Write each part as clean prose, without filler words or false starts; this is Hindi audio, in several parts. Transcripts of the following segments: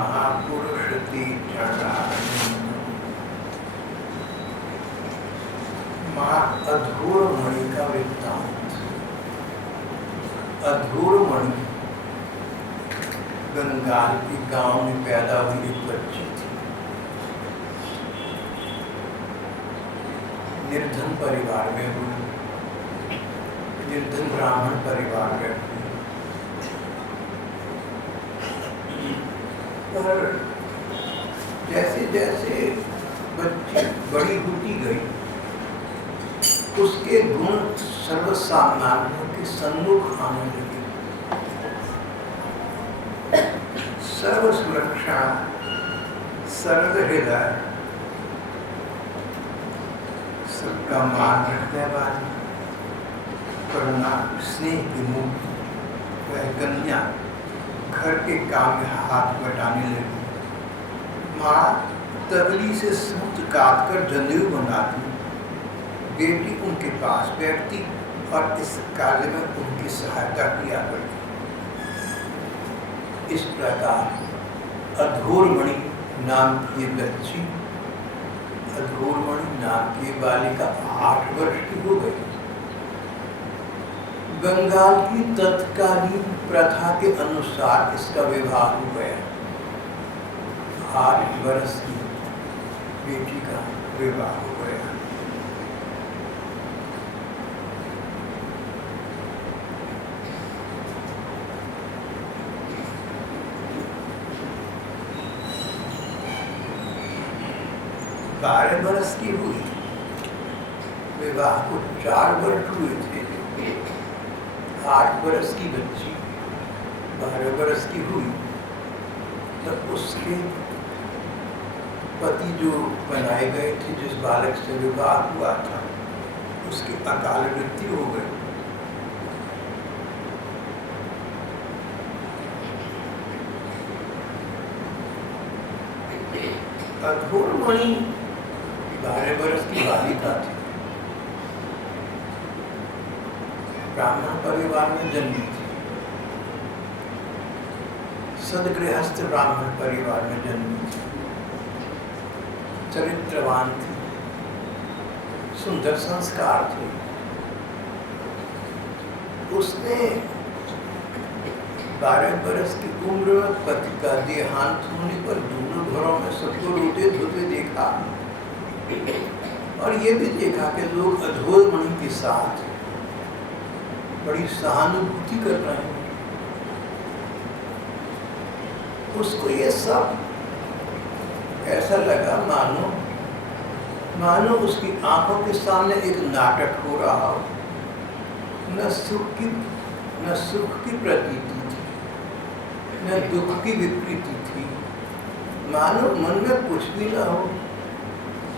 महापुरुष की चरणारविंद अधूरमणि का वृत्तांत। अधूरमणि बंगाल के गांव में पैदा हुई एक बच्ची थी। निर्धन परिवार में हुई, निर्धन ब्राह्मण परिवार में हुई। पर जैसे जैसे बच्ची बड़ी होती गई, उसके गुण सर्वसामान्यों के सम्मुख आने लगे। सर्व सुरक्षा, सरल हृदय, सबका मान रखने वाली, करुणा स्नेह की मूर्ति वह कन्या घर के काम में हाथ बटाने लगी। माँ तगली से सूत काट कर जनेऊ बनाती, बेटी उनके पास बैठती और इस कार्य में उनकी सहायता किया करती। इस प्रकार अधूरमणि नाम की बच्ची, अधूरमणि नाम की बालिका 8 वर्ष की हो गई। बंगाल की तत्कालीन प्रथा के अनुसार इसका विवाह हो गया। 8 वर्ष की बेटी का विवाह हो गया। बारह वर्ष की हुई, विवाह को 4 वर्ष हुए थे। 8 वर्ष की बच्ची 12 वर्ष की हुई तब उसके पति जो बनाए गए थे, जिस बालक से विवाह हुआ था, उसकी अकाल मृत्यु हो गई। अधूरमणि 12 वर्ष की बालिका थी। ब्राह्मण परिवार में जन्मी थी, सदगृहस्थ ब्राह्मण परिवार में जन्मी थी। चरित्रवान थी, सुंदर संस्कार थे। उसने 12 वर्ष की उम्र में पति का देहांत होने पर दोनों घरों में सबको रोते धोते देखा, और ये भी देखा कि लोग अधूरमणि के साथ बड़ी सहानुभूति कर रहे हैं। उसको ये सब ऐसा लगा मानो उसकी आंखों के सामने एक नाटक हो रहा हो। न सुख की प्रतीति थी, न दुख की विकृति थी। मानो मन में कुछ भी ना हो,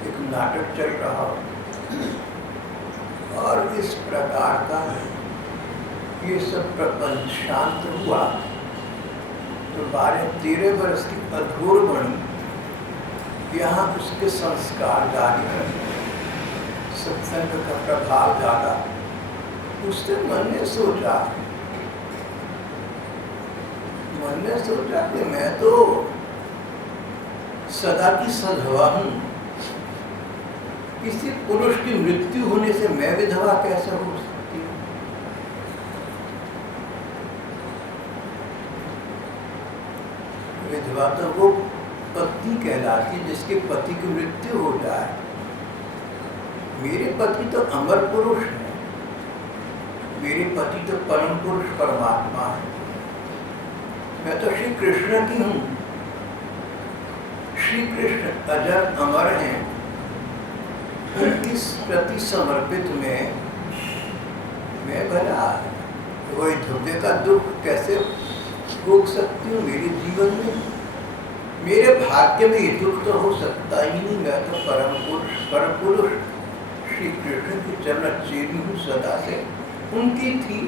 एक नाटक चल रहा हो। और इस प्रकार का ये सब प्रपंच शांत हुआ तो 12-13 वर्ष की अधूरमणि यहाँ उसके संस्कार जारी रहे, सत्संग का प्रभाव जागा। उसने मन ने सोचा कि मैं तो सदा की सधवा हूँ, किसी पुरुष की मृत्यु होने से मैं विधवा कैसे हो सकती हूँ। विधवा तो वो पत्नी कहलाती जिसके पति की मृत्यु हो जाए। मेरे पति तो अमर पुरुष है, मेरे पति तो परम पुरुष परमात्मा है। मैं तो श्री कृष्ण की हूँ। श्री कृष्ण अजर अमर हैं, उनकी प्रति समर्पित मैं भला वही धुर्य का दुख कैसे भोग सकती हूँ मेरे जीवन में। मेरे भाग्य में ये दुख तो हो सकता ही नहीं। मैं तो परम पुरुष श्री कृष्ण की चरण चेरी हूँ, सदा से उनकी थी,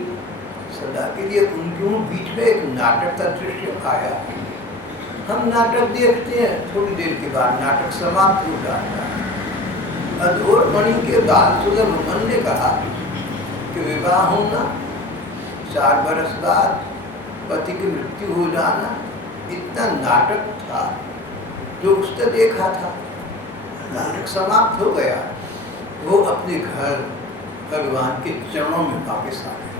सदा के लिए उनकी हूँ। बीच में एक नाटक का दृश्य आया। हम नाटक देखते हैं, थोड़ी देर के बाद नाटक समाप्त हो जाता है। अधूरमणि के बाद सुगमन ने कहा कि विवाह होना, 4 वर्ष बाद पति की मृत्यु हो जाना, इतना नाटक था जो उसने देखा था, नाटक समाप्त हो गया। वो अपने घर भगवान के चरणों में वापस आ गया।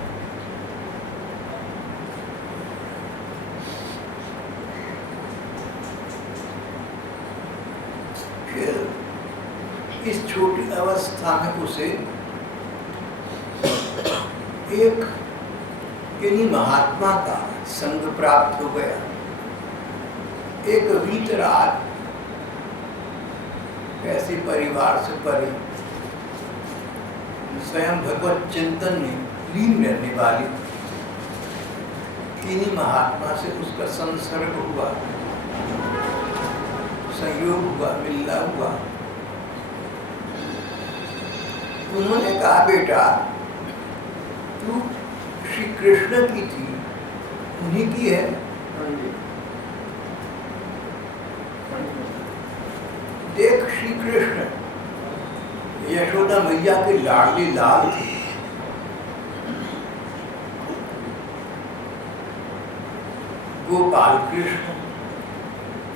फिर इस छोटी अवस्था में उसे एक किन्हीं महात्मा का संग प्राप्त हो गया। एक वीतराग, ऐसे परिवार से परे, स्वयं भगवत चिंतन में लीन रहने वाली किन्हीं महात्मा से उसका संसर्ग हुआ, संयोग हुआ, मिलना हुआ। उन्होंने कहा, बेटा तू श्री कृष्ण की थी, उन्हीं की है। देख, श्री कृष्ण यशोदा मैया के लाडली लाल थे। गोपाल कृष्ण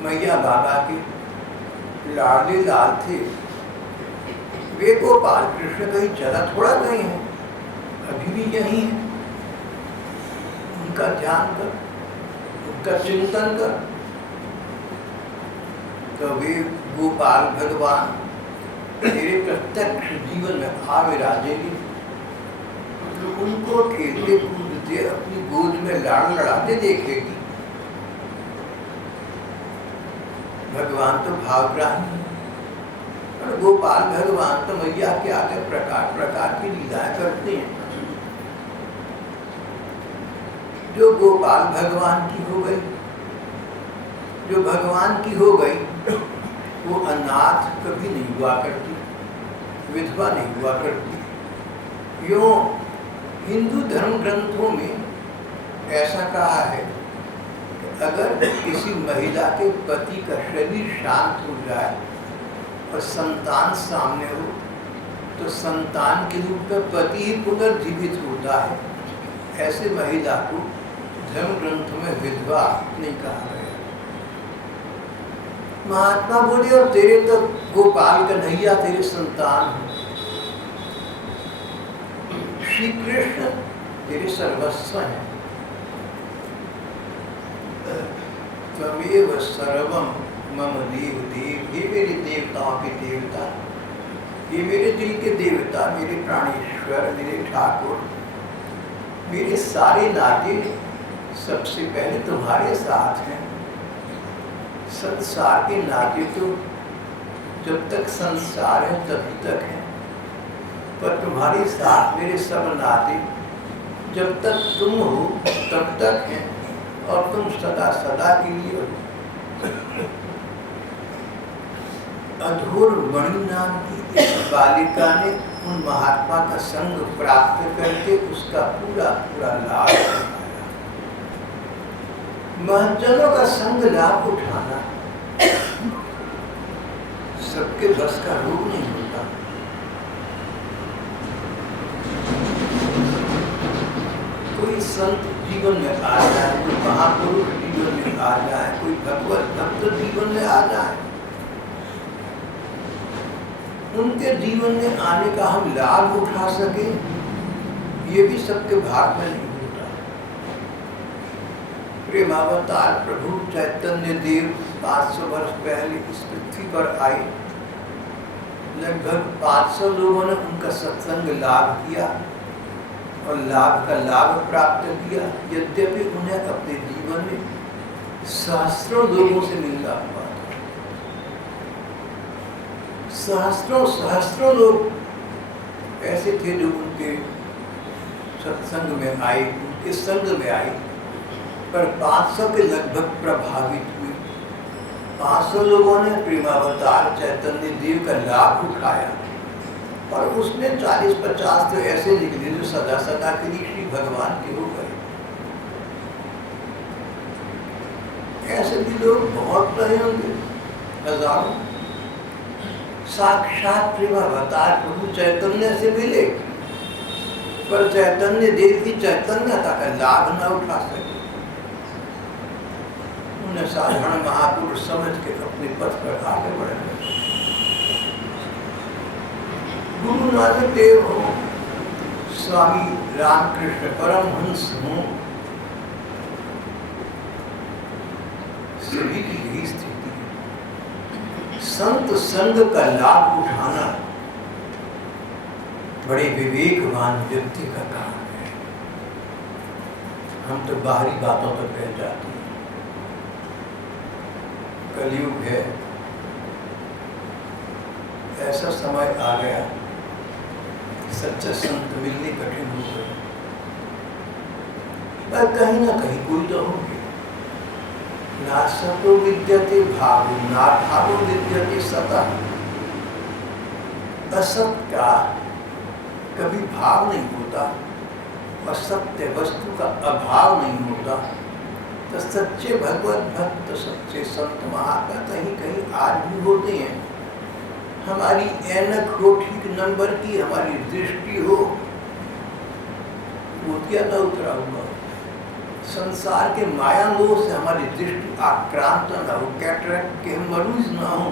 मैया बाबा के लाडली लाल थे। वे गोपाल कृष्ण कहीं चला थोड़ा गए हैं, अभी भी यही है। उनका ध्यान कर, उनका चिंतन कर, तो वे गोपाल भगवान तेरे प्रत्यक्ष जीवन में आ विराजेंगे। तो उनको खेलते कूदते अपनी गोद में लाड़ लड़ाते देखेगी। भगवान तो भावग्राही है, और गोपाल भगवान तो मैया के आगे प्रकार प्रकार की लीलाएं करते हैं। जो गोपाल भगवान की हो गई, जो भगवान की हो गई, वो अनाथ कभी नहीं हुआ करती, विधवा नहीं हुआ करती। यो हिंदू धर्म ग्रंथों में ऐसा कहा है कि अगर किसी महिला के पति का शरीर शांत हो जाए और संतान सामने हो, तो संतान के रूप में पति ही पुनर्जीवित होता है। ऐसे महिला को धर्म ग्रंथों में विधवा नहीं कहा गया। महात्मा बोले, और तेरे तो गोपाल कन्हैया तेरे संतान हो, श्री कृष्ण तेरे सर्वस्व हैं। त्वमेव सर्वम मम देव देव, ये मेरे देवताओं के देवता, ये मेरे दिल के देवता, मेरे प्राणेश्वर, मेरे ठाकुर, मेरे सारे नाते सबसे पहले तुम्हारे साथ हैं। संसार के नाते तो जब तक संसार है तभी तक है, पर तुम्हारे साथ मेरे सब नाते जब तक तुम हो तब तक हैं, और तुम सदा सदा के लिए हो। अधूर मणि नाम की इस बालिका ने उन महात्मा का संग प्राप्त करके उसका पूरा पूरा लाभ उठाया। महजनों का संग लाभ उठाना सबके बस का रूप नहीं होता। कोई संत जीवन में आ जाए, कोई महापुरुष जीवन में आ जाए, कोई भगवत भक्त जीवन में आ जाए, उनके जीवन में आने का हम लाभ उठा सके, ये भी सबके भाग में नहीं होता। प्रेमावतार प्रभु चैतन्य देव 500 वर्ष पहले इस पृथ्वी पर आए। लगभग 500 लोगों ने उनका सत्संग लाभ किया और लाभ का लाभ प्राप्त किया। यद्यपि उन्हें अपने जीवन में सहस्त्रों लोगों से मिलना हुआ था। सहस्त्रों लोग ऐसे थे जो उनके सत्संग में आए, उनके संग में आए, पर 500 के लगभग प्रभावित हुए। 500 लोगों ने प्रेमावतार चैतन्य देव का लाभ उठाया, और उसमें 40-50 तो ऐसे निकले जो सदा सदा के लिए श्री भगवान के हो गए। ऐसे भी लोग बहुत रहे होंगे, हजारों। साक्षात प्रेमावतार प्रभु चैतन्य से मिले, पर चैतन्य देव की चैतन्यता का लाभ न उठा सके। उन्हें साधारण महापुरुष समझ के अपने पथ पर आगे बढ़ गए। गुरु नानक देव हो, स्वामी रामकृष्ण परमहंस हो, सभी की यही स्थिति है। संत संग का लाभ उठाना बड़े विवेकवान व्यक्ति का काम है। हम तो बाहरी बातों तक रह जाते हैं। कलयुग है, ऐसा समय आ गया कि सच्चा संत मिलने कठिन हो गए। पर कहीं ना कहीं कोई तो होंगे। ना सतो विद्यते भावो, ना भावो विद्यते सतः। असत का कभी भाव नहीं होता और सत्य वस्तु का अभाव नहीं होता। तो सच्चे भगवत भक्त, सच्चे संत महात्मा कहीं कहीं आज भी होते हैं। हमारी ऐनक हो ठीक नंबर की, हमारी दृष्टि हो मोतिया न उतरा हुआ, संसार के माया मोह से हमारी दृष्टि आक्रांत न हो, कैटरेक्ट के हम मरीज न हो,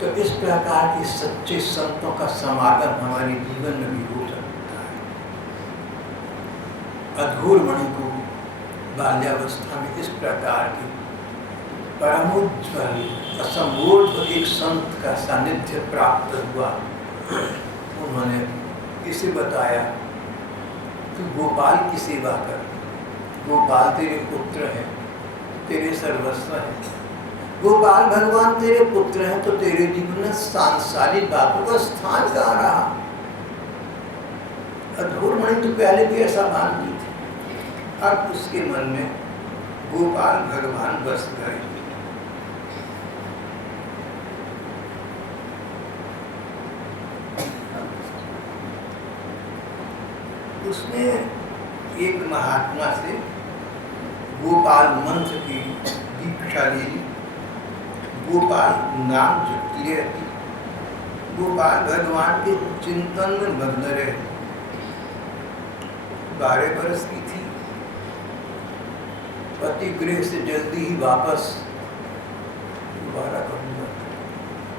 तो इस प्रकार के सच्चे संतों का समागम हमारे जीवन में भी हो सकता है। अधूर मणि को बाल्यावस्था में इस प्रकार की परमोज्वल असंबोध एक संत का सानिध्य प्राप्त हुआ। उन्होंने इसे बताया कि गोपाल की सेवा कर, गोपाल तेरे पुत्र हैं, तेरे सर्वस्व हैं। गोपाल भगवान तेरे पुत्र हैं तो तेरे जीवन में सांसारिक बातों का स्थान कहाँ रहा? अधूर मणि तो पहले भी ऐसा मानती थी, अब उसके मन में गोपाल भगवान बस गए। उसने एक महात्मा से गोपाल मंत्र की दीक्षा ली। गोपाल नाम जपती रहती, गोपाल भगवान के चिंतन में मग्न रहे। 12 बरस की थी। पति गृह से जल्दी ही वापस, दोबारा कहूँगा,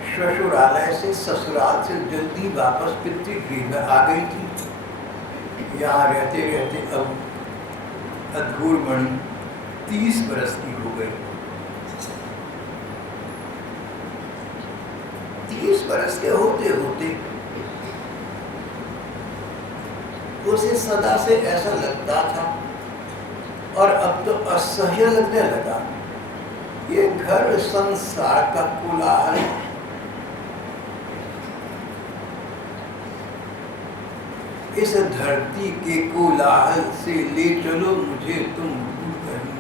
ससुरालय से ससुराल से जल्दी वापस पितृगृह में आ गई थी। यहाँ रहते रहते अब अधूर मणि 30 बरस की हो गई। 30 बरस के होते होते उसे सदा से ऐसा लगता था और अब तो असह्य लगने लगा। ये घर संसार का कोलाहल, इस धरती के कोलाहल से ले चलो मुझे तुम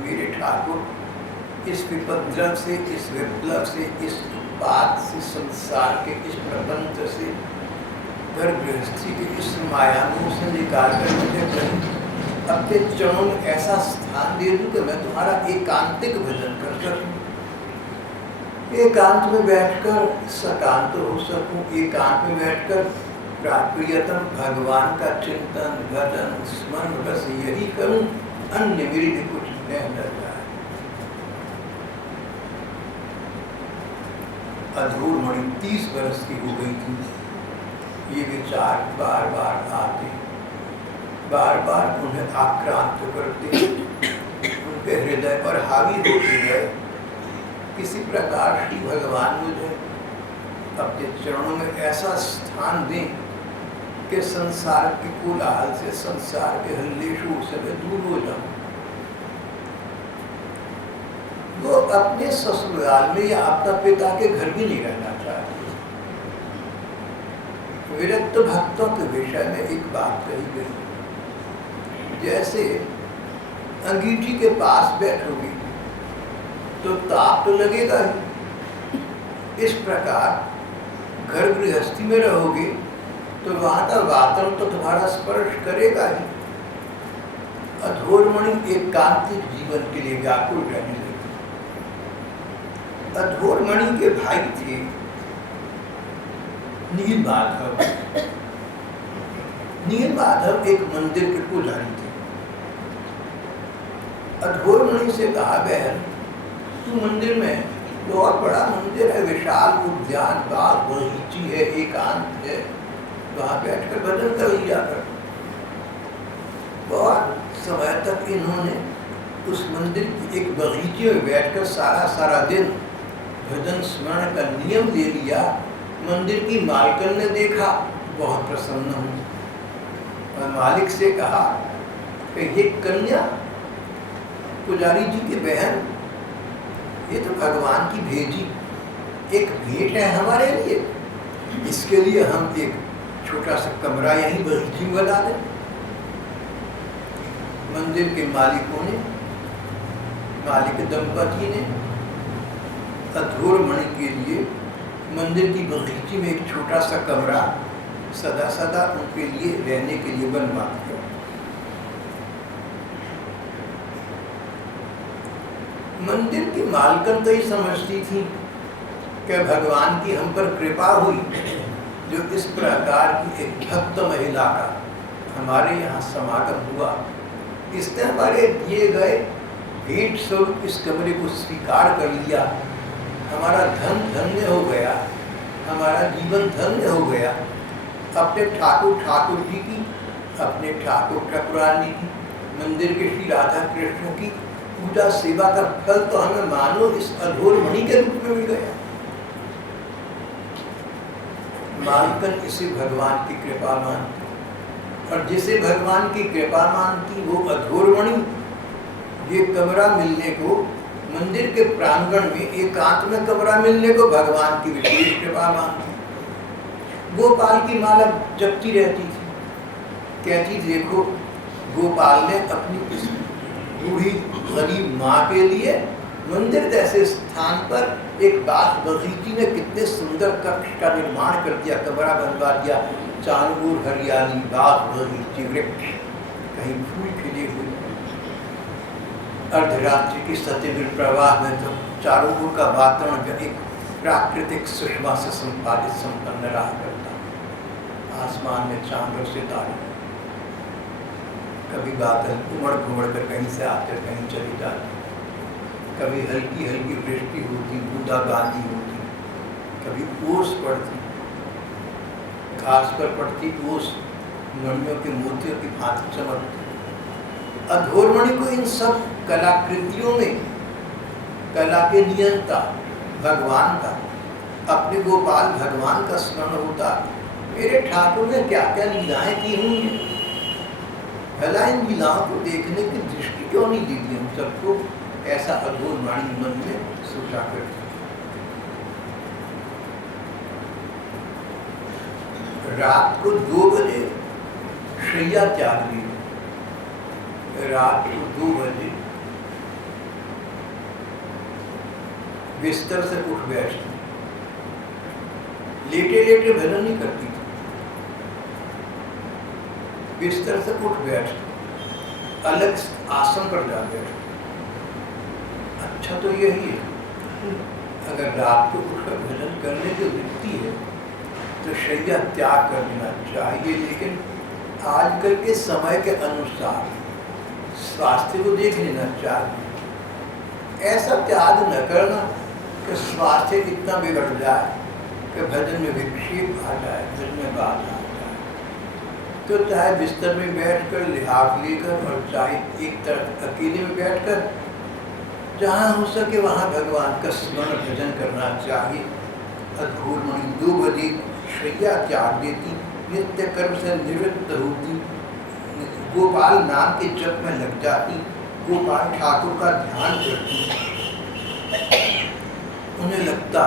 मेरे ठाकुर। इस विपद्रव से, इस विप्लव से, इस उत्पात से, संसार के इस प्रपंच से, घर गृहस्थी के इस मायामोह से निकाल कर मुझे कहीं अपने चरणों में ऐसा स्थान दे दूं कि मैं तुम्हारा एकांतिक भजन कर सकूं, एकांत में बैठकर सकांत हो सकूं, एकांत में बैठकर प्रियतम भगवान का चिंतन भजन स्मरण बस यही करूं, अन्य मेरे लिए कुछ नहीं लग रहा है। अधूर मणि 30 बरस की हो गई थी। ये विचार बार बार आते, बार बार उन्हें आक्रांत करते, उनके हृदय पर हावी होते गए। किसी प्रकार श्री भगवान मुझे अपने चरणों में ऐसा स्थान दें कि संसार के कोलाहल से, संसार के हल्ले शोर से मैं दूर हो जाऊं। वो अपने ससुराल में या अपना पिता के घर भी नहीं रहना चाहते। विरक्त भक्तों के विषय में एक बात कही गई, जैसे अंगीठी के पास बैठोगे तो ताप तो लगेगा ही, इस प्रकार घर गृहस्थी में रहोगे तो वहां का वातावरण तो तुम्हारा स्पर्श करेगा ही। अधूर मणि एकांतिक जीवन के लिए व्याकुल रहने लगे। अधूर मणि के भाई थे नील माधव। नील माधव एक मंदिर के पुजारी थे। अधूर मणि से कहा, बहन वस्तु मंदिर में बहुत बड़ा मंदिर है, विशाल उद्यान, बाग बगीची है, एकांत है, वहां बैठकर भजन कर लिया कर। बहुत समय तक इन्होंने उस मंदिर की एक बगीचे में बैठकर सारा दिन भजन स्मरण का नियम ले लिया। मंदिर की मालकिन ने देखा, बहुत प्रसन्न हुई और मालिक से कहा कि ये कन्या पुजारी जी की बहन, ये तो भगवान की भेजी एक भेंट है हमारे लिए, इसके लिए हम एक छोटा सा कमरा यहीं बगीचे में बना दें। मंदिर के मालिकों ने, मालिक दंपति ने अधूर मणि के लिए मंदिर की बगीचे में एक छोटा सा कमरा सदा उनके लिए रहने के लिए बनवा दिया। मंदिर की मालकिन तो ही समझती थी कि भगवान की हम पर कृपा हुई जो इस प्रकार की एक भक्त महिला का हमारे यहाँ समागम हुआ। इसने हमारे दिए गए भेंट स्वरूप इस कमरे को स्वीकार कर लिया, हमारा धन धन्य हो गया, हमारा जीवन धन्य हो गया। अपने ठाकुर जी की, अपने ठाकुर ठाकुरानी की, मंदिर के श्री राधा कृष्ण की पूजा सेवा का फल तो हमें मानो इस अधूर मणि के रूप में मिल गया। मालकिन इसे भगवान की कृपा मानती, और जिसे भगवान की कृपा मानती वो अधूर मणि ये कमरा मिलने को, मंदिर के प्रांगण में एकांत में कमरा मिलने को भगवान की विशेष कृपा मानती। गोपाल की माला जपती रहती थी, कहती देखो गोपाल ने अपनी इस बूढ़ी गरीब माँ के लिए मंदिर जैसे स्थान पर एक बाग बगीची में कितने सुंदर कक्ष का निर्माण कर दिया, कमरा बनवा दिया, चारों ओर हरियाली, बाग बगीची, वृक्ष, कहीं फूल खिले हुए। अर्धरात्रि की सत्यवीर प्रवाह में तो चारों ओर का वातावरण एक प्राकृतिक सुषमा से संपादित संपन्न रहा करता। आसमान में चांद और सितारे, कभी बादल उमड़ घुमड़ कर कहीं से आते कहीं चले जाते, कभी हल्की हल्की वृष्टि होती, बूंदाबांदी होती, कभी ओस पड़ती, घास पर पड़ती ओस मणियों के मोतियों की भांति चमकती। अधूर मणि को इन सब कलाकृतियों में कला के नियंता भगवान का, अपने गोपाल भगवान का स्मरण होता। मेरे ठाकुर ने क्या क्या लीलाएं की होंगी, भला इन लीलाओं को देखने की दृष्टि क्यों नहीं दी थी हम सबको। ऐसा अधूर वाणी मन में सोचा करती। रात को 2 बजे शैया त्याग ली, रात को 2 बजे बिस्तर से उठ बैठती, लेटे लेटे भजन नहीं करती थी, बिस्तर से उठ बैठती, अलग आसन पर जा बैठती। अच्छा तो यही है, अगर रात को उठकर भजन करने की वृत्ति है तो शैया त्याग कर देना चाहिए, लेकिन आजकल के समय के अनुसार स्वास्थ्य को देख लेना चाहिए। ऐसा त्याग न करना कि स्वास्थ्य इतना बिगड़ जाए कि भजन में विक्षेप आ जाए, भजन में बाधा आ जाए। तो चाहे बिस्तर में बैठकर लिहाफ लेकर और चाहे एक तरफ अकेले में बैठकर, जहाँ हो सके वहाँ भगवान का स्मरण भजन करना चाहिए। अधूर मणि 2 बजे शैया त्याग देती, नित्य कर्म से निवृत्त होती, गोपाल नाम के जप में लग जाती, गोपाल ठाकुर का ध्यान करती। उन्हें लगता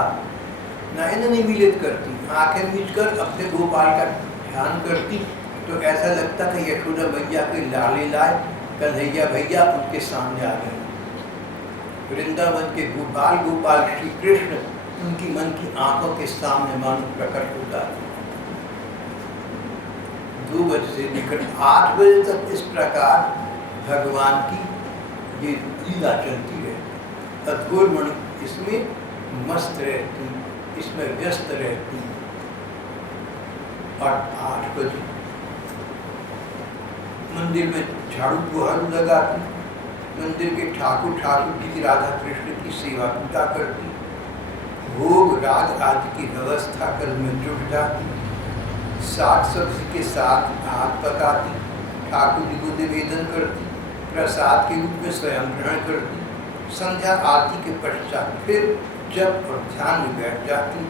नयन निमीलित करती, आंखें मीचकर अपने गोपाल का ध्यान करती, तो ऐसा लगता कि यशोदा मैया के लाले लाए कन्हैया भैया उनके सामने आ गए। वृंदावन के गोपाल गोपाल श्री कृष्ण उनकी मन की आंखों के सामने मानो प्रकट हो जाते। 2 बजे से लेकर 8 बजे तक इस प्रकार भगवान की ये लीला चलती है। अधूर मणि इसमें मस्त रहती, इसमें व्यस्त रहती। और 8 बजे मंदिर में झाड़ू बुहारू लगाती, मंदिर के ठाकुर जी राधा कृष्ण की सेवा पूजा करती, भोग राग आदि की व्यवस्था कर में जुट जाती, साग सब्जी के साथ भात पकाती, ठाकुर जी को निवेदन करती, प्रसाद के रूप में स्वयं ग्रहण करती, संध्या आरती के पश्चात फिर जप और ध्यान में बैठ जाती,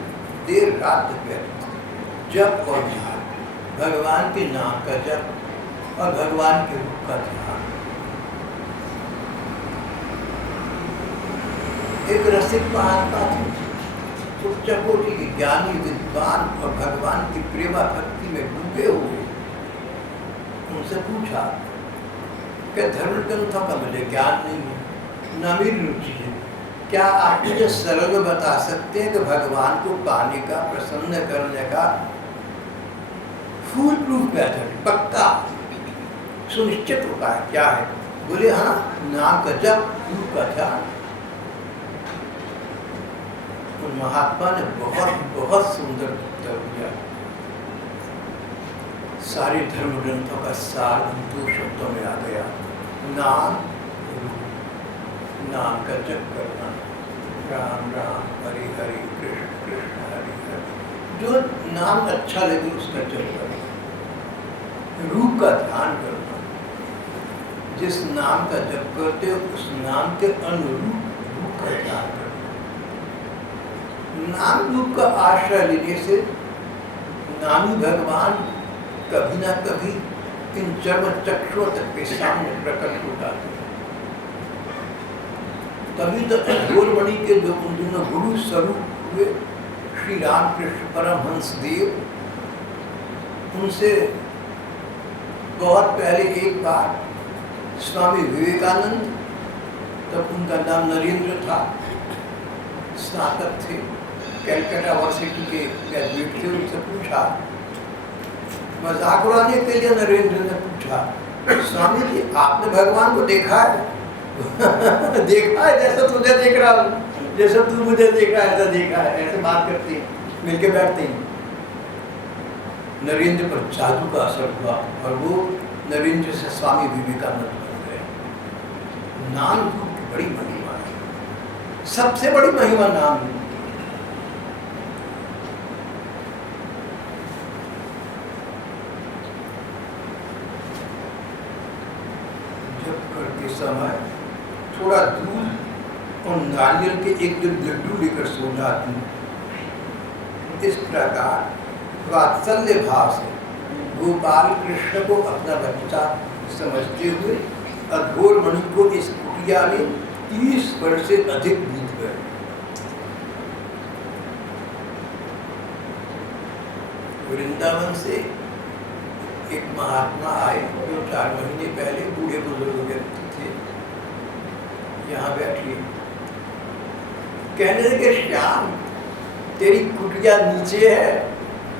देर रात तक बैठती। जप और ध्यान, भगवान के नाम का जप और भगवान के रूप का ध्यान। एक रसिक महात्मा थे, उच्च कोटि के ज्ञानी विद्वान और भगवान की प्रेमा भक्ति में डूबे हुए। उनसे पूछा कि धर्म ग्रंथों का मुझे ज्ञान नहीं है, न मेरी रुचि है, क्या आप मुझे सरल में बता सकते हैं कि भगवान को पाने का, प्रसन्न करने का फूल प्रूफ मेथड, पक्का सुनिश्चित उपाय क्या है? बोले हाँ, नाम का जप, रूप का ध्यान। उन महात्मा ने बहुत सुंदर उत्तर दिया। सारे धर्म ग्रंथों का सार उन 2 शब्दों में आ गया, नाम रूप। नाम का जप करना, राम राम हरि हरि कृष्ण कृष्ण हरि हरि, जो नाम अच्छा लगे उसका जप करना। रूप का ध्यान करना, जिस नाम का जप करते हो उस नाम के अनुरूप रूप का ध्यान करना। नाम रूप का आश्रय लेने से नामी भगवान कभी ना कभी इन चर्म चक्षुओं तक के सामने प्रकट हो जाते हैं। तभी तो गोलमणि के जो उन दोनों गुरु स्वरूप हुए श्री रामकृष्ण परमहंस देव, उनसे बहुत पहले एक बार स्वामी विवेकानंद, तब उनका नाम नरेंद्र था, स्नातक थे, कैलकाटा यूनिवर्सिटी के ग्रेजुएट थे, उनसे पूछा, मजाक उड़ाने के लिए नरेंद्र ने पूछा, स्वामी जी आपने भगवान को देखा है? देखा है, जैसा तुझे देख रहा हूँ, जैसा तू मुझे देख रहा है ऐसा देखा है। ऐसे बात करते हैं, मिलके बैठते हैं। नरेंद्र पर जादू का असर हुआ और वो नरेंद्र से स्वामी विवेकानंद बन गए। नाम की बड़ी महिमा है, सबसे बड़ी महिमा नाम है। जब करते समय थोड़ा दूध और नारियल के 1 लड्डू लेकर सो जाती हूँ। इस प्रकार वात्सल्य भाव से गोपाल कृष्ण को अपना बच्चा समझते हुए अघोरमणि को इस कुटिया में 30 वर्ष से अधिक बीत गए। वृंदावन से एक महात्मा आए जो 4 महीने पहले बूढ़े बुजुर्ग व्यक्ति थे, यहाँ बैठिए। कहने लगे, श्याम तेरी कुटिया नीचे है,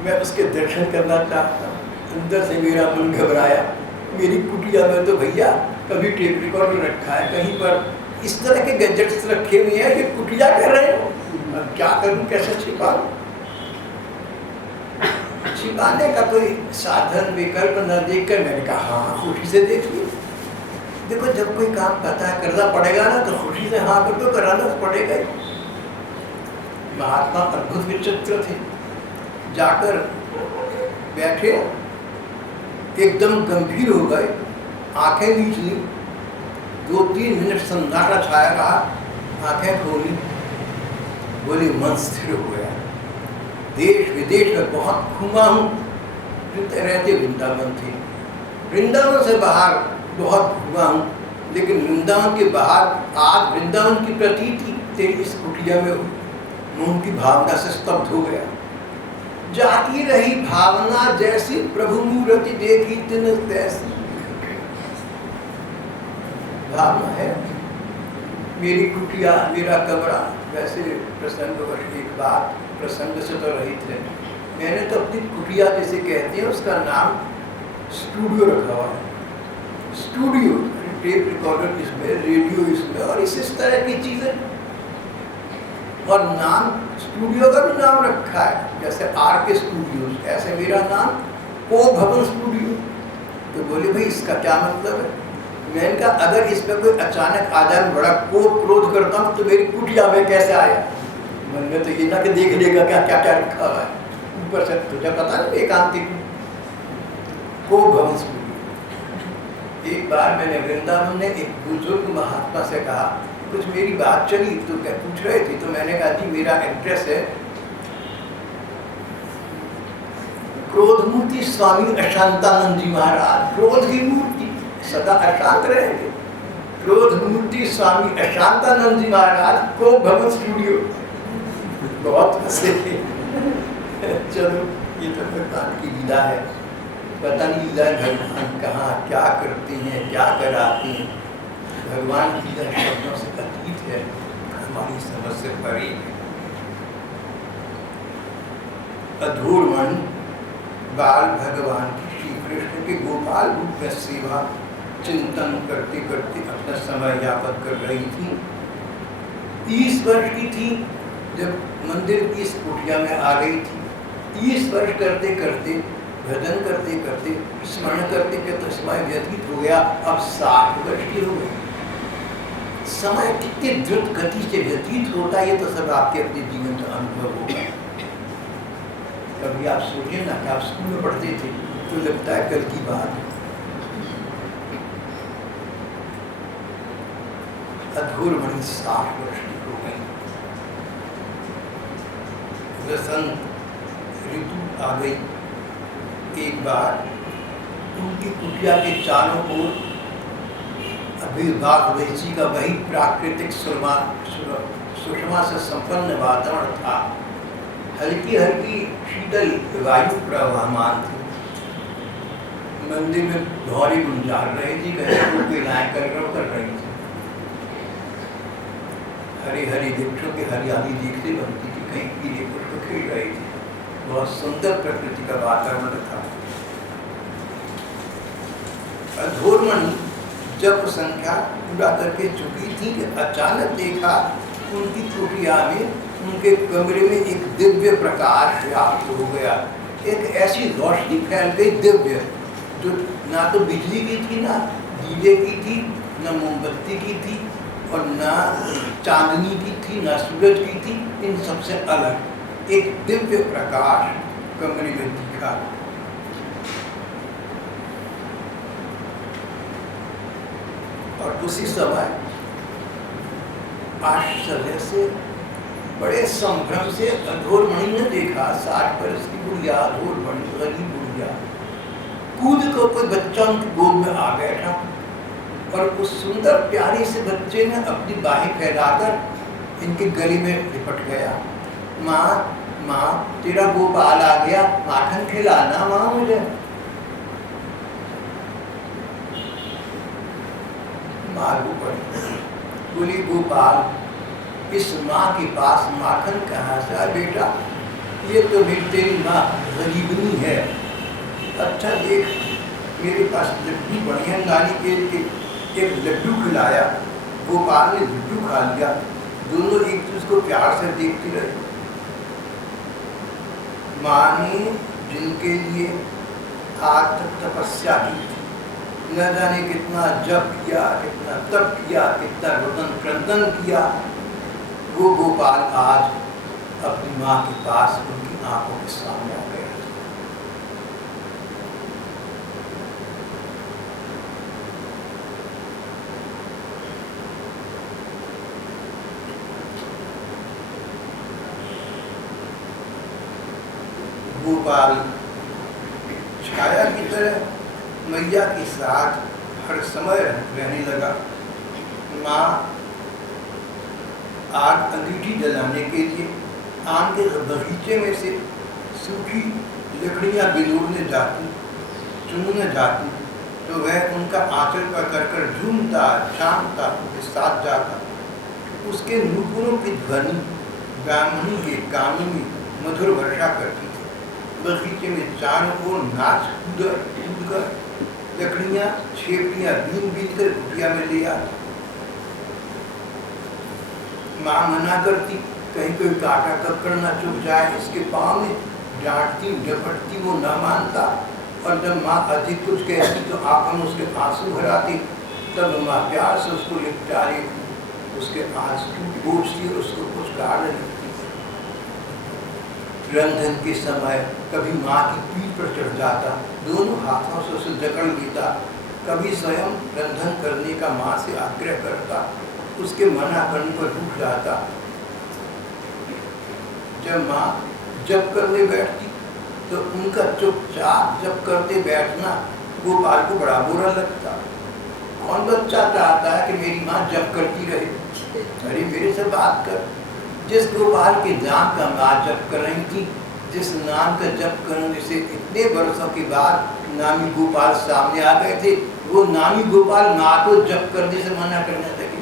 मैं उसके दर्शन करना चाहता हूँ। अंदर से मेरा मन घबराया, मेरी कुटिया में तो भैया कभी टेप रिकॉर्डर रखा है, कहीं पर इस तरह के गैजेट्स रखे हुए हैं, ये कुटिया कर रहे हो, अब क्या करूँ, कैसे छिपाऊं? छिपाने का कोई साधन विकल्प न देखकर मैंने कहा हाँ, खुशी से देखिए। देखो जब कोई काम पता करना पड़ेगा ना तो खुशी से हाँ कर दो, कराना तो पड़ेगा ही। महात्मा अद्भुत विचित्र थे। जाकर बैठे, एकदम गंभीर हो गए, आंखें नीच ली, 2-3 मिनट सन्नाटा छाया रहा, आंखें खोली, बोले मन स्थिर हो गया। देश विदेश में बहुत घूमा हूँ, रहते वृंदावन थे, वृंदावन से बाहर बहुत घूमा हूँ, लेकिन वृंदावन के बाहर आज वृंदावन की प्रतीति तेरी इस कुटिया में हुई। मन की भावना से स्तब्ध हो गया। जाती रही भावना जैसी, प्रभु मूर्ति देखी तिन तैसी। भावना है मेरी कुटिया, मेरा कमरा। वैसे प्रसंगवश एक बात, प्रसंग से तो रहित है, मैंने तो अपनी कुटिया जैसे कहते हैं उसका नाम स्टूडियो रखा हुआ है। स्टूडियो, टेप रिकॉर्डर इसमें, रेडियो इसमें और इस तरह की चीजें। और नाम स्टूडियो का भी नाम रखा है, जैसे आर.के. स्टूडियोज, ऐसे मेरा नाम ओ भवन स्टूडियो। तो बोले भाई इसका क्या मतलब है? मैंने कहा अगर इस पर कोई अचानक आ जाए, बड़ा क्रोध करता हूँ तो मेरी कुटिया में कैसे आया? मन में तो ये ना कि देख लेगा क्या क्या क्या रखा हुआ है ऊपर से, तुझे पता नहीं एकांतिक को भवंस। एक बार मैंने वृंदावन में एक बुजुर्ग महात्मा से कहा, कुछ मेरी बात चली तो क्या पूछ रहे थे, तो मैंने कहा जी मेरा इंटरेस्ट है क्रोधमूर्ति स्वामी अशांतानंद जी महाराज, क्रोध की मूर्ति सदा अशांत रहेंगे, क्रोधमूर्ति स्वामी अशांतानंद जी महाराज को भवन स्टूडियो। बहुत हंसे। चलो ये तो भगवान की लीला है, पता नहीं लीला भगवान कहाँ क्या करते हैं, क्या कराते हैं। भगवान की लीला शब्दों से अतीत है, हमारी समझ से परे है। अधूरमण बाल भगवान की श्री कृष्ण के गोपाल रूप में सेवा चिंतन करते करते अपना समय यापन कर रही थी। 30 वर्ष की थी जब मंदिर की इस कुटिया में आ गई थी। 30 वर्ष करते करते, भजन करते करते, स्मरण करते करते समय व्यतीत हो गया। अब 60 वर्ष की हो गई। समय कितने द्रुत गति से व्यतीत होता है, ये तो सब आपके अपने जीवन का अनुभव होगा। कभी आप सोचिए ना कि आप स्कूल में पढ़ते थे तो लगता है कल की बात है। अधूरमणि 60 वर्ष की हो गई। वसंत ऋतु आ गई। एक बार उनकी कुटिया के चारों ओर अभिभाग वैसी का वही प्राकृतिक सुषमा से संपन्न वातावरण था। हल्की हल्की शीतल वायु प्रवाहमान थी। मंदिर में भौरी गुंजार रही थी, महिलाएं कर रही थी। हरे हरे वृक्षों की हरियाली देखते बनती थी, कहीं कीड़े पुष्प खेल रहे थे। बहुत सुंदर प्रकृति का वातावरण था। अधूरमणि जब संख्या पूरा करके चुकी थी कि अचानक देखा उनकी कुटिया में, उनके कमरे में एक दिव्य प्रकाश व्याप्त हो गया। एक ऐसी रोशनी फैल गई दिव्य, जो ना तो बिजली की थी, ना दीवे की थी, ना मोमबत्ती की थी, और ना चांदनी की थी, ना सूरज की थी। इन सबसे अलग एक दिव्य प्रकाश कमरे में दिखा। और उसी समय आश्चर्य से, बड़े संभ्रम से अधूरमणि ने देखा 60 वर्ष की बुढ़िया, अधूरमणि गरीब बुढ़िया, कूद को कोई बच्चा उनकी गोद में आ बैठा और उस सुंदर प्यारे से बच्चे ने अपनी बाहें फैलाकर इनके गले में लिपट गया। माँ माँ तेरा गोपाल आ गया, माखन खिलाना माँ मुझे। मालूम पड़ी, बोली गोपाल इस माँ के पास माखन कहाँ से आ बेटा, ये तो भी तेरी माँ गरीबनी है। अच्छा देख मेरे पास लड्डू बढ़िया नारिकेल के एक लड्डू खिलाया। गोपाल ने लड्डू खा लिया। दोनों एक दूसरे को प्यार से देखते रहे। माँ ने जिनके लिए आज तक तपस्या की थी, न जाने कितना जप किया, कितना तप किया, कितना रुदन क्रंदन किया, वो गोपाल आज अपनी माँ के पास उनकी आंखों के सामने आ गया। गोपाल छाया की तरह मैया के साथ हर समय रहने लगा। माँ आग अंगीठी जलाने के लिए आम के बगीचे में से सूखी लकड़ियाँ बिलोड़ने जाती, चुनने जाती, तो वह उनका आंचल पकड़ कर झूमता शामता उनके साथ जाता। उसके नुपुरों की ध्वनि ब्राह्मणी के कानों में मधुर वर्षा करती थी। बगीचे में चारों ओर नाच कूद कर लकड़ियाँ छेपड़ियाँ बीन कर कुटिया में ले आती। माँ मना करती, कहीं कोई काटा ककड़ न चुभ जाए इसके पाँव में, डांटती झपटती, वो न मानता। और जब माँ अधिक कुछ कहती तो आंखों में उसके आंसू भर आती। तब माँ प्यार से उसको लिपटा रही, उसके आंसू पूछती और उसको कुछ गाड़ रही। रंधन के समय कभी माँ की पीठ पर चढ़ जाता, दोनों हाथों से उसे जकड़ लेता, कभी स्वयं रंधन करने का माँ से आग्रह करता, उसके मना करने पर रुक जाता। जब माँ जप करने बैठती तो उनका चुपचाप जप करते बैठना गोपाल को बड़ा बुरा लगता। कौन बच्चा चाहता है कि मेरी माँ जप करती रहे? अरे मेरे से बात कर। जिस गोपाल के नाम का माँ जप कर रही थी, जिस नाम का जप करने से इतने वर्षों के बाद नामी गोपाल सामने आ गए थे, वो नामी गोपाल माँ को जप करने से मना करने लगे।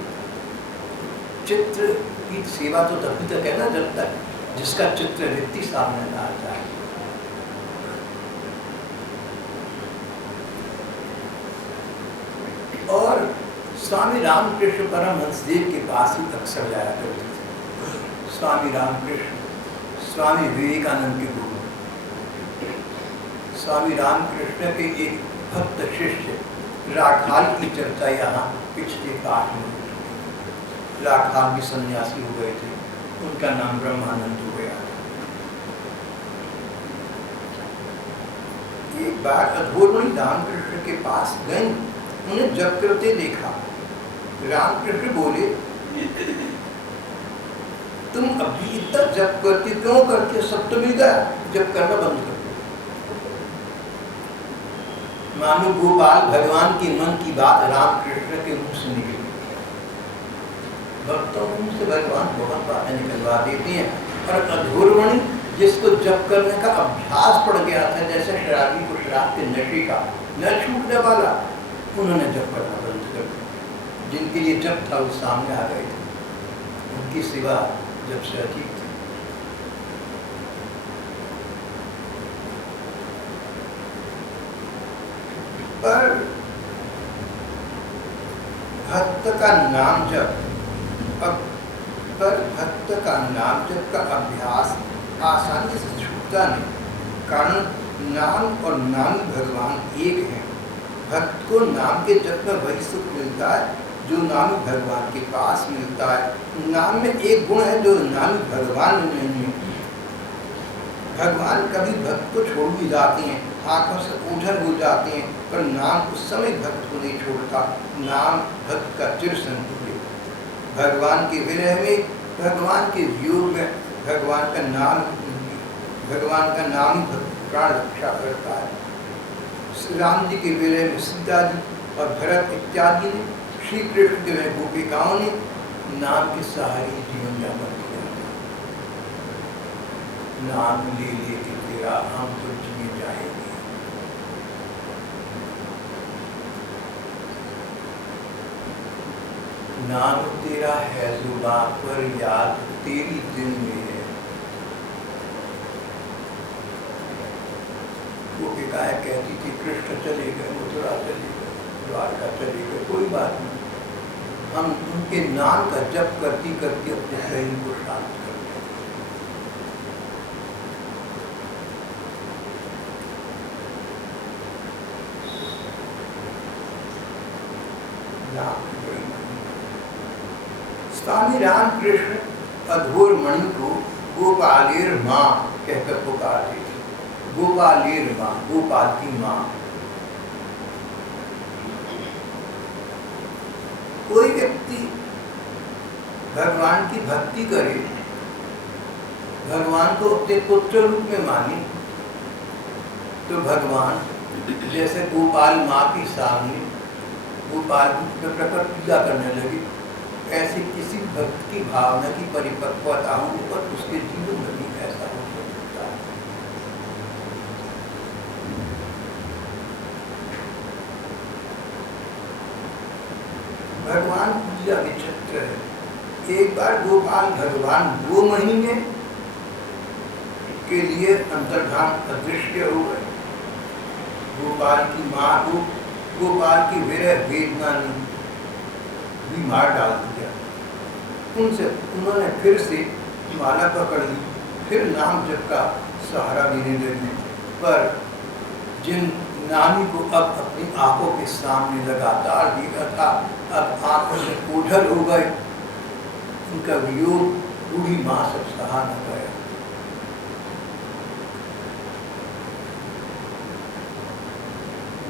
चित्र की सेवा तो तभी तक है ना जब तक जिसका चित्र व्यक्ति सामने ना आता है। और स्वामी रामकृष्ण परमहंस देव के पास ही अक्सर जाया करते थे। स्वामी रामकृष्ण स्वामी विवेकानंद के गुरु। स्वामी रामकृष्ण के एक भक्त शिष्य राखाल की चर्चा यहाँ पिछले पाठ में। राखाल भी सन्यासी हो गए थे, उनका नाम ब्रह्मानंद हो गया। एक बार अधोरमणि रामकृष्ण के पास गए, उन्हें जप करते देखा। रामकृष्ण बोले, तुम अभी इतना जप करते क्यों करते? सब तो मिल गया, जप करना बंद कर दो। मानो गोपाल भगवान के मन की बात रामकृष्ण के मुख से निकली। भक्तों से भगवान बहुत बातें निकलवा देती हैं। और अधोरमणि जिसको जप करने का अभ्यास पड़ गया था, जैसे शराबी को शराब के नशे का न छूटने वाला, उन्होंने जप करना बंद कर दिया। जिनके लिए जप था वो सामने आ गए थे, उनकी सेवा जब से अधिक थी। पर भक्त का नाम जप भक्त का नाम जप का अभ्यास आसानी से छूटता नहीं, कारण नाम और नामी भगवान एक है। भक्त को नाम के जप में वही सुख मिलता है जो नामी भगवान के पास मिलता है। नाम में एक गुण है जो नामी भगवान में नहीं है। भगवान कभी भक्त को छोड़ भी जाते हैं, आंखों से ओझल हो जाते हैं, पर नाम उस समय भक्त को नहीं छोड़ता। नाम भक्त का चिर संगी है। भगवान के विरह में, भगवान के वियोग में भगवान का नाम ही भक्त प्राण रक्षा करता है। श्री राम जी के विरह में सीता जी और भरत इत्यादि ने, श्री कृष्ण के वे गोपिकाओं ने नाम के सहारे जीवन यापन किया। नाम ले लेके तेरा हम तो जिए जाएंगे। नाम तेरा है जुबान पर, याद तेरी दिल में है। गोपिकाएं कहती थी कृष्ण चले गए, मथुरा चले गए, द्वारका चले गए, कोई बात नहीं, हम उनके नाम का जप करती करती अपने शरीर को शांत करते। स्वामी रामकृष्ण अधोरमणि को गोपालेर माँ कहकर पुकारते थे। गोपालेर माँ, गोपाल की माँ। कोई व्यक्ति भगवान की भक्ति करे, भगवान को अपने पुत्र रूप में माने, तो भगवान जैसे गोपाल माँ के सामने गोपाल रूप में प्रकट पूजा करने लगे। ऐसे किसी भक्त की भावना की परिपक्वता होने पर उसके जीवन में भी ऐसा हो सकता है। भगवान पूजा विचित्र है। एक बार गोपाल भगवान 2 महीने के लिए अंतर्धान अदृश्य हो गए। गोपाल की माँ को गोपाल की विरह वेदना ने भी मार डाल दिया। उन्होंने फिर से माला पकड़ ली, फिर नाम जप का सहारा लेने लगे। पर जिन नानी को अब अपनी आंखों के सामने लगातार देखा था। अब आंखों से ओझल हो गए। उनका वियोग बूढ़ी माँ से सहा न गया।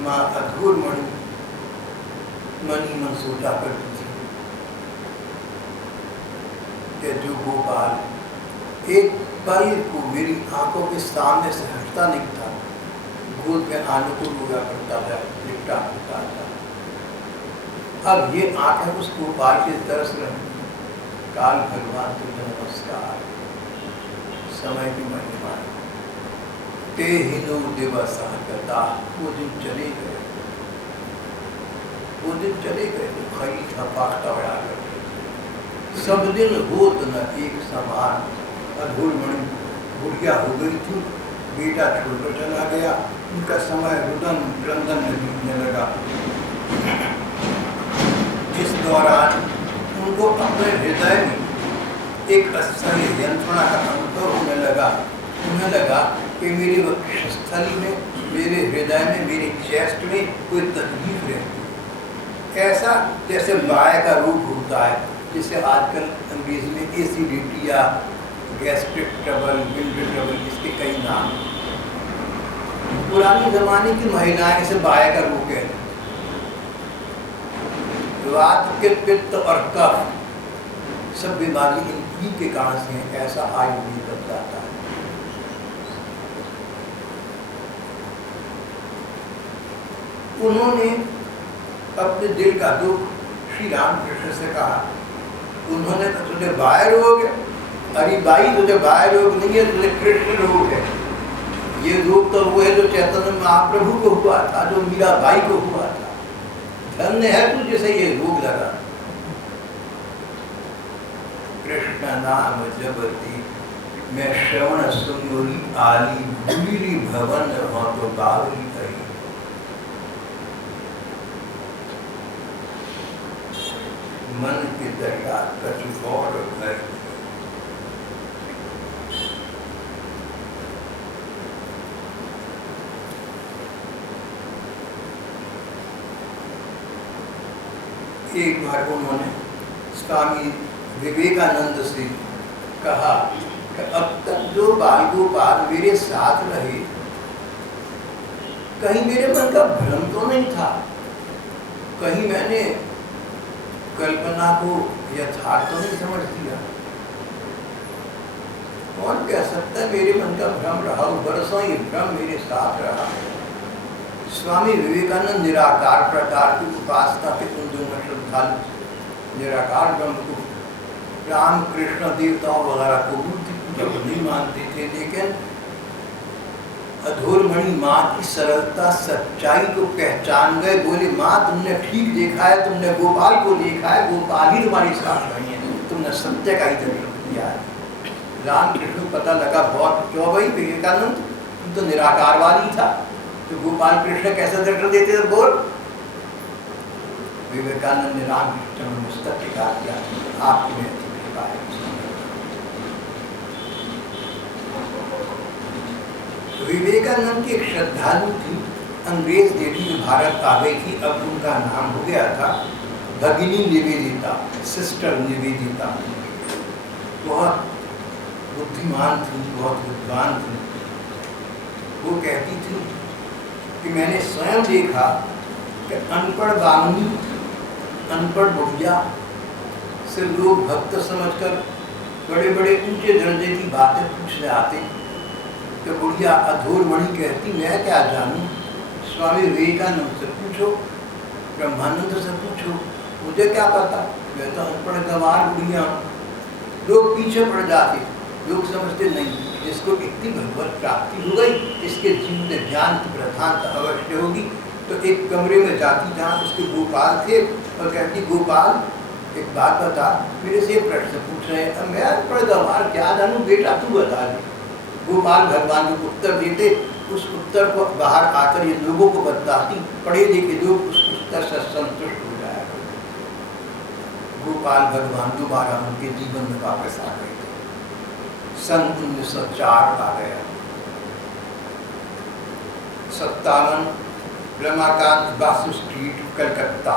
माँ अधूर मणि मन ही मन सोचा करती थी कि जो गोपाल एक पल को मेरी आंखों के सामने से हटता नहीं था, गोद में आने को रोया करता था, लिपटा करता था, अब ये आंखें उस गोपाल के तरस रही। काल भगवान तुझे नमस्कार। समय की महिमा ते हिंदू दिवस गता। वो दिन चले गए, वो दिन चले गए तो खरी थपाकता बड़ा करते। सब दिन होत न एक समान। अधूर मणि बुढ़िया हो गई थी, बेटा छोड़कर चला गया। उनका समय रुदन क्रंदन में बीतने लगा। इस दौरान उनको अपने हृदय में एक असह्य यंत्रणा का अनुभव होने लगा। उन्हें लगा कि मेरे वक्षस्थली में, मेरे हृदय में, मेरे चेस्ट में कोई तकलीफ रहती है। ऐसा जैसे माया का रूप होता है, जिसे आजकल अंग्रेजी में एसिडिटी या गैस्ट्रिक ट्रबल, विंटर ट्रबल, इसके कई नाम। पुरानी जमाने की महिलाएं इसे माया का रूप कहते। वात के पित्त और कफ सब बीमारी इनकी के कारण से है, ऐसा आयुर्वेद बताता है। उन्होंने अपने दिल का दुख श्री रामकृष्ण से कहा। उन्होंने कहा तुझे बाह्य रोग है? अरे भाई तुझे बाह्य रोग नहीं है, तुझे कृष्ण रोग है। ये रोग तो वो है जो चैतन्य महाप्रभु को हुआ था, जो मीराबाई को हुआ था। धन्य है तू जिसे ये रोग लगा। कृष्ण नाम जबती मैं श्रवण सुनोरी आली भूली भवन हो तो बावली कही। मन की दशा कछु और है। एक बार उन्होंने स्वामी विवेकानंद से कहा कि अब तक जो बाल गोपाल मेरे साथ रहे, कहीं मेरे मन का भ्रम तो नहीं था, कहीं मैंने कल्पना को यथार्थ तो नहीं समझ दिया। कौन कह सकता है मेरे मन का भ्रम रहा? बरसों ये भ्रम मेरे साथ रहा। स्वामी विवेकानंद निराकार प्रकार की उपासना के उन दोनों श्रद्धालु निराकार ब्रह्म को, राम कृष्ण देवताओं वगैरह को जब नहीं मानते थे, लेकिन अधूर मणि माँ की सरलता सच्चाई को पहचान गए। बोले माँ तुमने ठीक देखा है, तुमने गोपाल को देखा है, गोपाल ही तुम्हारी साथ नहीं है, तुमने सत्य का ही दर्शन किया है। राम कृष्ण को पता लगा बहुत, क्यों भाई विवेकानंद तुम तो निराकारवादी था, तो गोपाल कृष्ण कैसे दर्शन देते थे? बोल। विवेकानंद ने राम कृष्ण में मस्तक टिका दिया, आपने कृपा है। विवेकानंद की एक श्रद्धालु थी, अंग्रेज लेडी जो भारत आ गई थी, अब उनका नाम हो गया था भगिनी निवेदिता, सिस्टर निवेदिता। बहुत बुद्धिमान थी, बहुत विद्वान थी। वो कहती थी कि मैंने स्वयं देखा कि अनपढ़ बामनी, अनपढ़ बुढ़िया से लोग भक्त समझकर बड़े बड़े ऊंचे दर्जे की बातें पूछने आते। तो बुढ़िया अधूर मणि कहती मैं क्या जानूं, स्वामी विवेकानंद से पूछो, ब्रह्मानंद से पूछो, मुझे क्या पता, मैं तो अनपढ़ गंवार बुढ़िया। लोग पीछे पड़ जाते, लोग समझते नहीं जिसको इतनी भगवत प्राप्ति हो गई, इसके जीवन में ज्ञान की प्रधानता अवश्य होगी। तो एक कमरे में जाती जहाँ उसके गोपाल थे और कहती गोपाल एक बात बता, मेरे से प्रश्न पूछ रहे हैं, मैं अनपढ़ गंवार क्या जानूं, बेटा तू बता दे। गोपाल भगवान को उत्तर देते, उस उत्तर को बाहर आकर ये लोगों को बताती, पढ़े लिखे लोग उस उत्तर से संतुष्ट हो जाया। गोपाल भगवान दोबारा उनके जीवन में वापस आ गए थे। सन 1904 आ गया। 57 रमाकांत बासु स्ट्रीट कलकत्ता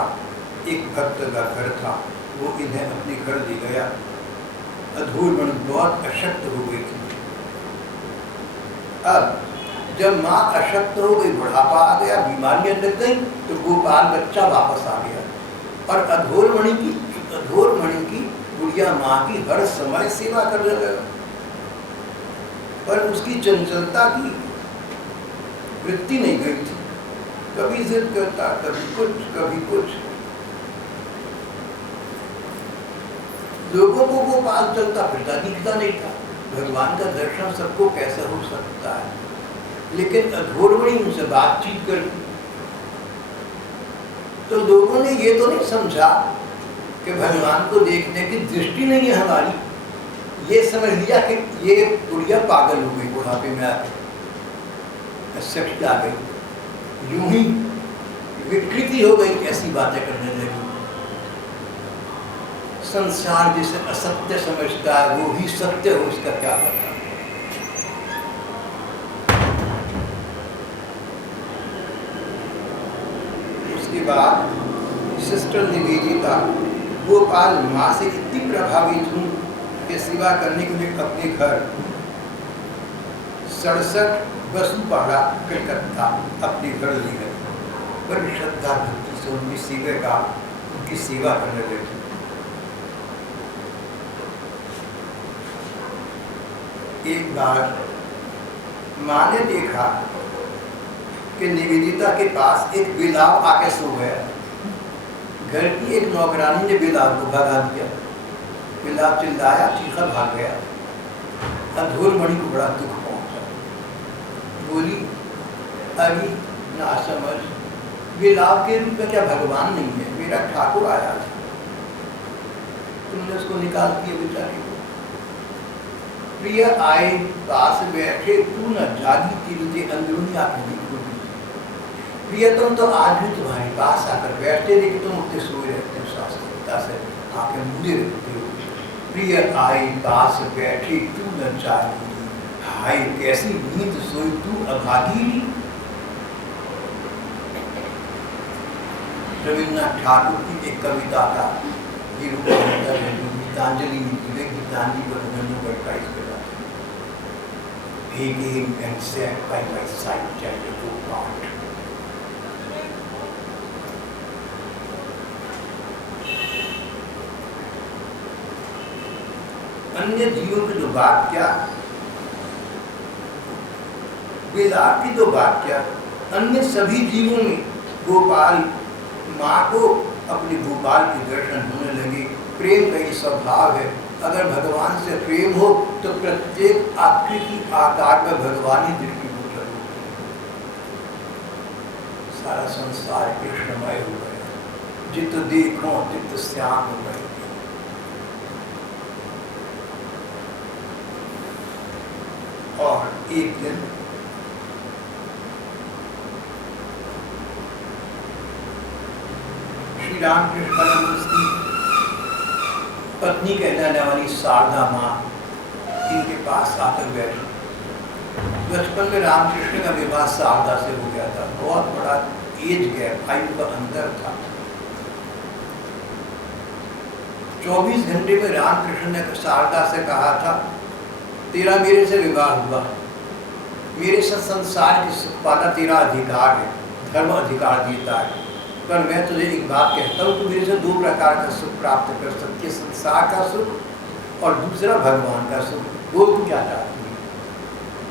एक भक्त का घर था, वो इन्हें अपने घर ले गया। अधूरमणि बहुत अशक्त हो गई थी। अब जब माँ अशक्त हो गई, बुढ़ापा आ गया, बीमारियां लग गई, तो गोपाल बच्चा वापस आ गया और अधूरमणि की बुढ़िया माँ की हर समय सेवा कर लगा। पर उसकी चंचलता की वृत्ति नहीं गई थी, कभी जिद करता, कभी कुछ। लोगों को गोपाल चलता फिरता दिखता नहीं था। भगवान का दर्शन सबको कैसे हो सकता है, लेकिन अधूरमणि उनसे बातचीत करती तो लोगों ने ये तो नहीं समझा कि भगवान को देखने की दृष्टि नहीं है हमारी, ये समझ लिया कि ये बुढ़िया पागल हो गई, बुढ़ापे में आके शक्ति आ गई, यूं ही विकृति हो गई, ऐसी बातें करने लगी। संसार जिसे असत्य समझता है वो ही सत्य हो, इसका क्या पता। उसके बाद सिस्टर निवेदिता गोपाल माँ से इतनी प्रभावित हूँ कि सेवा करने के लिए अपने घर 67 बसुपाड़ा कलकत्ता अपने घर ले गए। बड़ी श्रद्धा भक्ति से उनकी सेवा करने लगी। एक बार माँ ने देखा कि निवेदिता के पास एक बिलाव आके सो गया। घर की एक नौकरानी ने बिलाव को भगा दिया। बिलाव चिल्लाया, चीखा, भाग गया। अधूरमणि को बड़ा दुख पहुंचा। बोली, अरे ना समझ, बिलाव के रूप में क्या भगवान नहीं है? मेरा ठाकुर आया था, तुमने उसको निकाल दिया बेचारे को। प्रिय आए पास बैठे, तू न जागी, तेरी अंदरूनी आंखें नहीं खुली। प्रियतम तो आज भी तुम्हारे पास आकर बैठते, लेकिन तुम उठते सोए रहते हो, शास्त्रता से आंखें मूंदे रहते हो। प्रिय आए पास बैठे, तू न जागी, हाय कैसी नींद सोई तू अभागी। रविन्द्रनाथ ठाकुर की एक कविता का ये रूपांतर है, जो गीतांजलि निकले, गीतांजलि को एडवर्टाइज कर रहा था। He came and sat by my side and I could not. अन्य जीवों की तो बात क्या, बिलाव की तो बात क्या, अन्य सभी जीवों में गोपाल माँ को अपने गोपाल के दर्शन होने लगे। प्रेम का ये स्वभाव है। अगर भगवान से प्रेम हो तो प्रत्येक आकृति आकार में भगवान ही दृष्टिगोचर हो। सारा संसार कृष्णमय हो गया, जित देखो तित श्याम हो गए। और एक दिन श्री रामकृष्ण परमहंस की पत्नी कहलाने वाली शारदा माँ इनके पास आकर बैठी। बचपन में रामकृष्ण का विवाह शारदा से हो गया था। बहुत बड़ा एज गैप, आयु का अंतर था। 24 घंटे में रामकृष्ण ने शारदा से कहा था, तेरा मेरे से विवाह हुआ, मेरे से संसार की सुख पाना तेरा अधिकार है, धर्म अधिकार देता है, पर मैं तुझे एक बात कहता हूँ, तू मेरे से 2 प्रकार का सुख प्राप्त कर सकती है, संसार का सुख और दूसरा भगवान का सुख। बोल तू क्या चाहती है?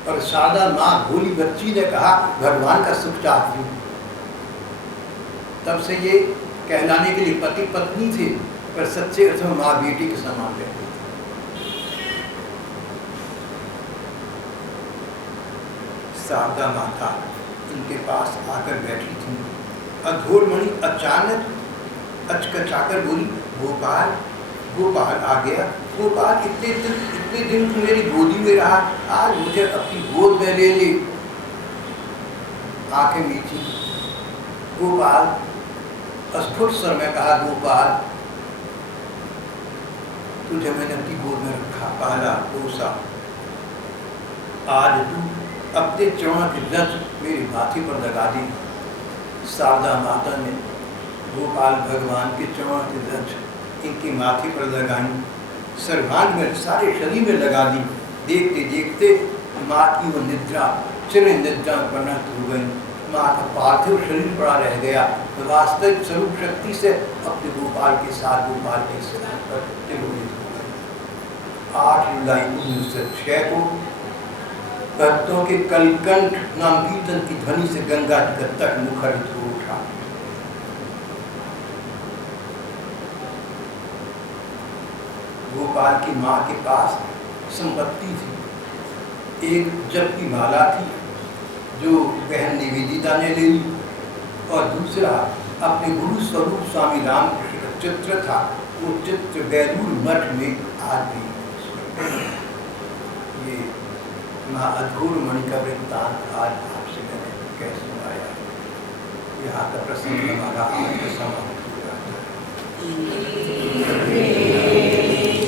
और शारदा माँ भोली बच्ची ने कहा, भगवान का सुख चाहती हूँ। तब से ये कहलाने के लिए पति पत्नी थे, पर सच्चे अर्थ में माँ बेटी के समान रहते थे। शारदा माता इनके पास आकर बैठी थी। अधूरमणि अचानक अचकचाकर बोली, गोपाल गोपाल आ गया। गोपाल इतने दिन तू मेरी गोदी में रहा, आज मुझे अपनी गोद में ले ले। आंखें मीठी। गोपाल अस्फुट स्वर में कहा, गोपाल तुझे मैंने अपनी गोद में रखा, पाला पोसा, आज तू अपने चरणों की रज मेरी माथे पर लगा दी। शारदा माता ने गोपाल भगवान के चरण की रज इनके माथे पर लगाई, सर्वांग में सारे शरीर में लगा दी। देखते देखते माँ की वो निद्रा चिर निद्रा में परिणत हो गई। माँ का पार्थिव शरीर पड़ा रह गया। वास्तविक स्वरूप शक्ति से अपने गोपाल के साथ गोपाल के सिर पर तिरोहित हो गए। 8 जुलाई 1906 को भक्तों के कलकंठ नाम कीर्तन की ध्वनि से गंगा तक मुखरित हो उठा। गोपाल की माँ के पास संपत्ति थी। एक जप की माला थी जो बहन निवेदिता ने ले ली, और दूसरा अपने गुरु स्वरूप स्वामी रामकृष्ण का चित्र था। वो चित्र बेलूर मठ में आज भी। ये माँ अघोर मणि का वृत्तांत आज आपसे मैंने कह सुनाया। यहाँ का प्रसंग हमारा आज का समाप्त हो जाता है।